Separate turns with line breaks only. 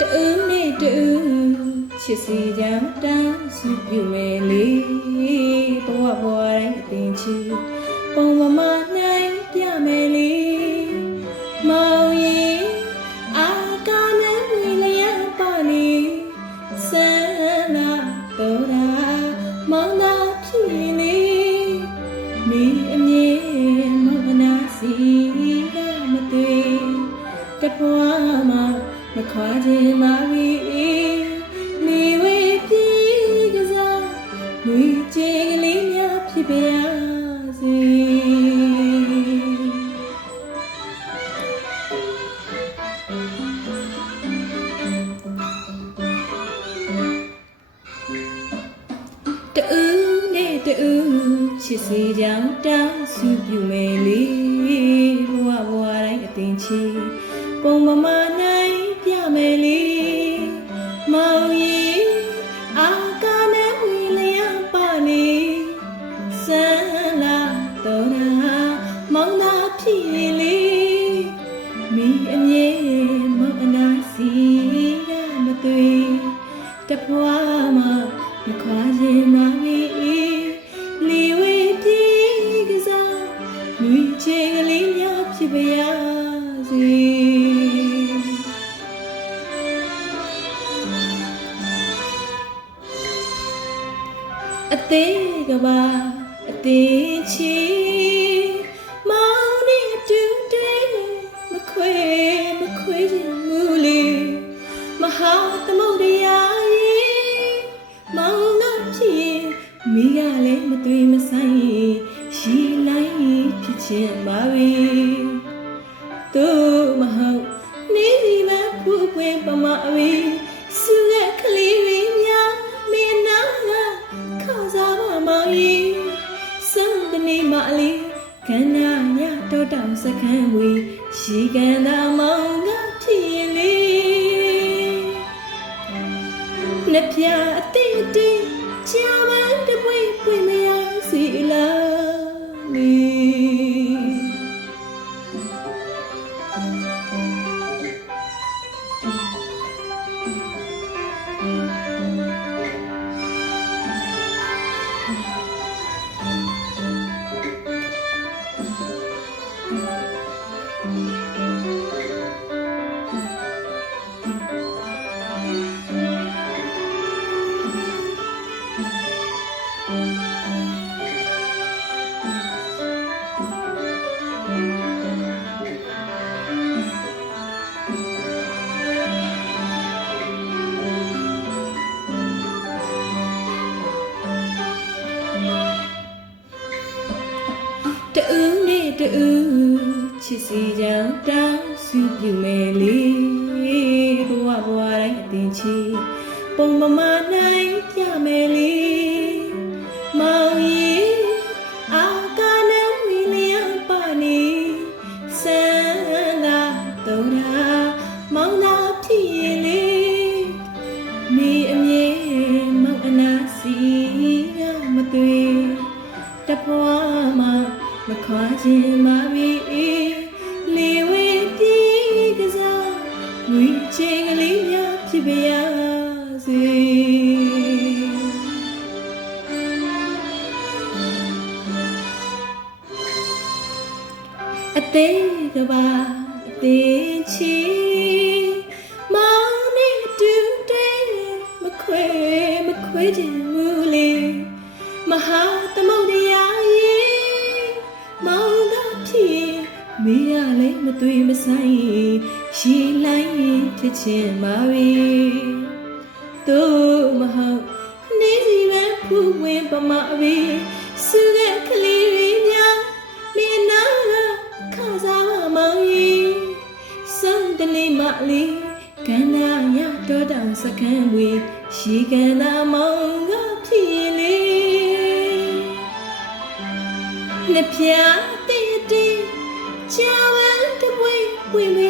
တူနဲ့တူချစ်စီကြောင်တောင်းစုပြုမယ်လေဘဝဘဝတိုင်းအပင်ချီပုံမမ ခြင်းပါပြီနေဝေပြေကစားငွေချေကလေးများဖြစ်ပါစေတူနဲ့တူချစ်စီကြောင်တောင်းစုပြုမယ်လေဘဝဘဝတိုင်းအသင်ချီပုံမမ သာဖြစ်လေမိအမြဲမောင်အနာစီရမသွေတဖွာမှာမခွာခြင်းပါမီနေဝေပြေကစားလူချေကလေးများဖြစ်ပါရစေအသေးကပါအသေးချီ မိကလည်းမသွေမဆိုင်ရှိလိုက်ဖြစ်ချင်ပါပြီသူမဟုတ်နေဒီမဖူးပွင့်ပမအဝေးစုရဲ့ကလေးတွေများမင်းနာကခေါ်စားပါမောင်ကြီးစံတနေမလေးခန္ဓာညတော့တောင်စခန်းဝေးရှိကန်သာမောင်ကဖြစ်ရင်လေနှစ်ပြအတိတ် အတိတ်ကြာမန်တပွေပွေမရစီလားနီတူ တူချစ်စီကြောင်တောင်းစုပြုမယ်လေဘဝဘဝတိုင်းအသင်ချီပုံမမနိုင်ပြမယ်လေမောင်ရင်အာကာနဲ့ဝီလျံပါနေဆန္ဒတော်ရာမောင်သာဖြစ်ရင်လေမိအမြဲမောင်အနာစီရမသွေတပွားမှာမခွာခြင်း အသေးကပါအသေးချီမောင်နဲ့အတူတဲမခွေမခွေခြင်းမူလေမဟာသမုဒ္ဒရာကြီးမောင်သာဖြစ်မိရလည်းမသွေမဆိုင်ရှိလိုက်ဖြစ်ချင်းပါပြီသူမဟုတ်နေစီမဖူးဝင်ပမအဝေး ခန်းဝေးရှိကန်သာမောင်ကဖြစ်လေနှစ်ပြားတည်တည်ချာဝမ်းတပွေပွေမရ